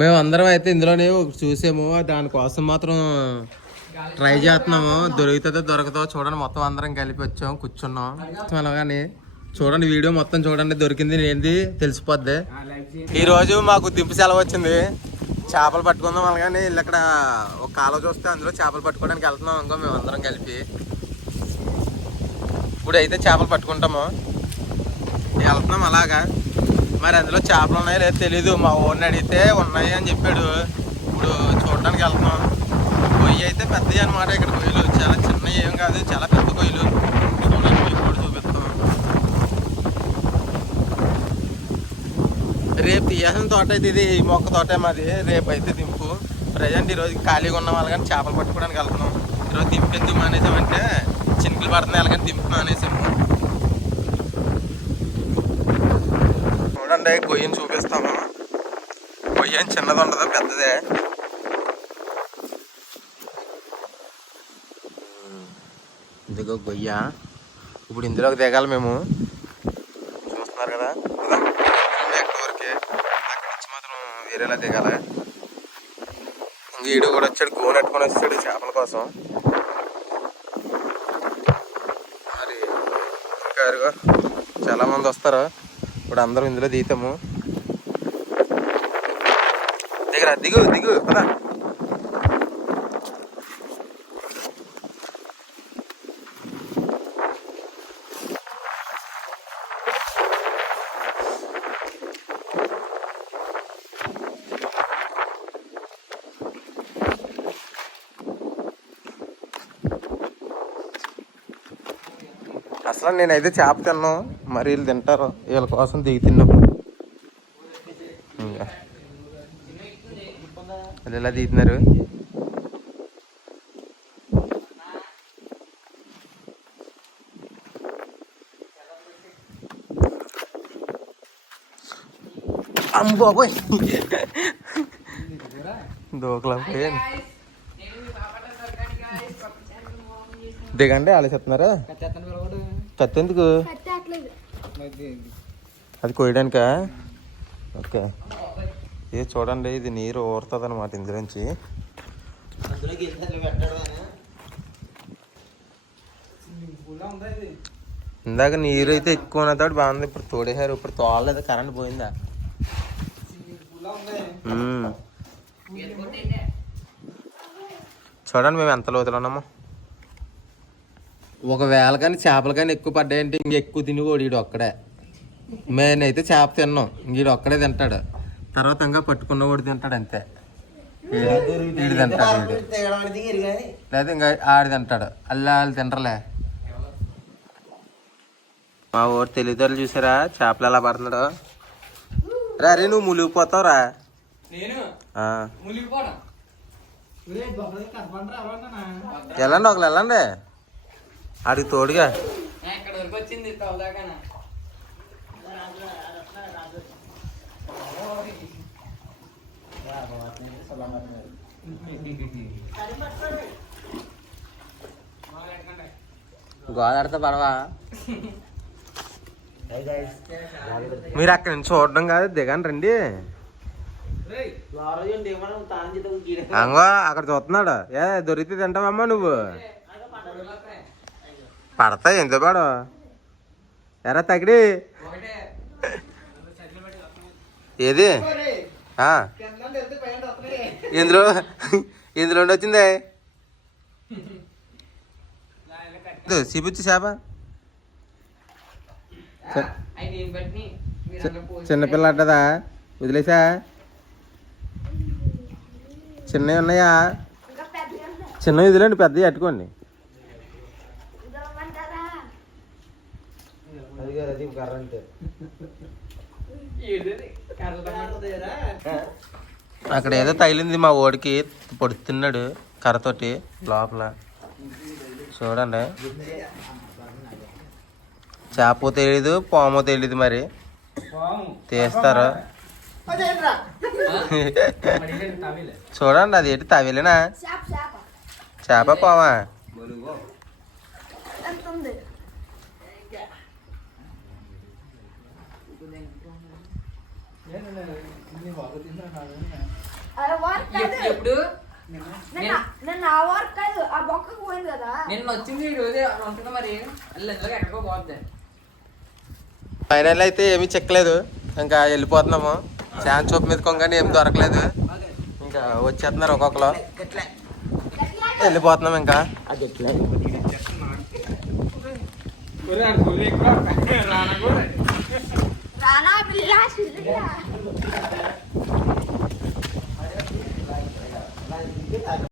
మేము అందరం అయితే ఇందులోనే చూసాము, దానికోసం మాత్రం ట్రై చేస్తున్నాము. దొరుకుతుందో దొరకదో చూడండి. మొత్తం అందరం కలిపి వచ్చాము, కూర్చున్నాం. అలాగని చూడండి, వీడియో మొత్తం చూడండి. దొరికింది ఏంది తెలిసిపోద్ది. ఈ రోజు మాకు దింపు సెలవు వచ్చింది. చేపలు పట్టుకుందాం అలాగని వీళ్ళు అక్కడ ఒక కాలువ చూస్తే అందులో చేపలు పట్టుకోవడానికి వెళ్తున్నాం ఇంకో మేము అందరం కలిపి. ఇప్పుడు అయితే చేపలు పట్టుకుంటాము, వెళ్తున్నాం అలాగా. మరి అందులో చేపలు ఉన్నాయో లేదో తెలీదు. మా ఊరిని అడిగితే ఉన్నాయి అని చెప్పాడు. ఇప్పుడు చూడడానికి వెళ్తున్నాం. కొయ్యి అయితే పెద్దవి అనమాట. ఇక్కడ కొయ్యలు చాలా చిన్నవి ఏం కాదు, చాలా పెద్ద కొయ్యలు. చూడండి, ఇప్పుడు చూపిస్తాం. రేపు తీయాల్సిన తోట అయితే ఇది, ఈ మొక్క తోట మాది. రేపు అయితే దింపు. ప్రజెంట్ ఈరోజు ఖాళీగా ఉన్న వాళ్ళు కానీ చేపలు పట్టుకోవడానికి వెళ్తున్నాం. ఈరోజు దింపు ఎందుకు మానేసామంటే చినుకులు పడుతున్నాయి, అలాగని దింపు మానేసాము. చూడండి, కొయ్యని చూపిస్తాము. కొయ్య చిన్నది ఉండదు, పెద్దదే. ఇదిగో గొయ్య. ఇప్పుడు ఇందులోకి దిగాలి మేము. చూస్తున్నారు కదా, వరకే అక్కడ నుంచి మాత్రం వేరేలా దిగాలి. ఇంక ఈడు కూడా వచ్చాడు, గోను పెట్టుకొని వచ్చాడు చేపల కోసం. మరి ఇంకా చాలా మంది వస్తారు. ఇప్పుడు అందరం ఇందులో దిగుతాము. దిగరా, దిగు దిగు కదా. అసలు నేనైతే చేప తిన్నాను, మరి వీళ్ళు తింటారు. వీళ్ళ కోసం దిగి తిన్నాం. ఇంకా వాళ్ళు ఎలా దిగుతున్నారు. అమ్మ బాబోయ్, దూకలా పోయాను. దిగండి, అలా చెప్తున్నారా? కత్తి ఎందుకు? అది కోయడానికా? ఓకే. ఇది చూడండి, ఇది నీరు ఊరుతుంది అనమాట ఇందులోంచి. ఇందాక నీరు అయితే ఎక్కువ ఉన్నప్పుడు బాగుంది. ఇప్పుడు తోడేశారు. ఇప్పుడు తోడలేదు, కరెంట్ పోయిందా? చూడండి మేము ఎంత లోతులో ఉన్నామో. ఒకవేళ కానీ చేపలు కానీ ఎక్కువ పడ్డాయంటే ఇంక ఎక్కువ తినిపోడు వీడు ఒక్కడే. మేనైతే చేప తిన్నాం, వీడు ఒక్కడే తింటాడు. తర్వాత ఇంకా పట్టుకున్న వాడు తింటాడు అంతే. వీడు తింటాడు, వీడు లేదా ఇంకా ఆడి తింటాడు. అల్లా వాళ్ళు తింటలే. మా ఊరు తెలివితేటలు చూసారా, చేపలు ఎలా పడుతున్నాడు. రే నువ్వు మునిగిపోతావు రా. వెళ్ళండి, ఒకళ్ళు వెళ్ళండి ఆడికి తోడుగా. గోదావరితో పడవా? మీరు అక్కడి నుంచి చూడడం కాదు, దిగండి రండి. అంగో అక్కడ చూస్తున్నాడు. దొరికితే తింటావమ్మా నువ్వు? పడతాయి, ఎంత పడు. ఎరా తగిడి ఏది ఇందులో ఇందులో వచ్చిందే చూపించు చేప. చిన్నపిల్ల అంటదా, వదిలేసా? చిన్నవి ఉన్నాయా? చిన్నవి వదిలేండి, పెద్దవి అట్టుకోండి. అక్కడ ఏదో తగిలింది మా ఓడికి, పొడుతున్నాడు కర్రతోటి లోపల. చూడండి, చేప తెలీదు, పాము తెలీదు, మరి తీస్తారు. చూడండి, అది ఏంటి తవిలేనా? చేప పామా? ఎప్పుడు నేను ఆ వర్క్ కాదు ఆ బొక్కకు పోయింది కదా నిన్న వచ్చింది ఈ రోజే ఉంటుంది మరి ఎందుకు ఎక్కడికో పోద్ది. ఫైనల్ అయితే ఏమీ చెక్కలేదు, ఇంకా వెళ్ళిపోతున్నాము. శాన్ చూపు మీద కొంగానే ఏం దొరకలేదు, ఇంకా వచ్చేస్తున్నారు ఒక్కొక్కరు, వెళ్ళిపోతున్నాం ఇంకా. రానా బిల్లా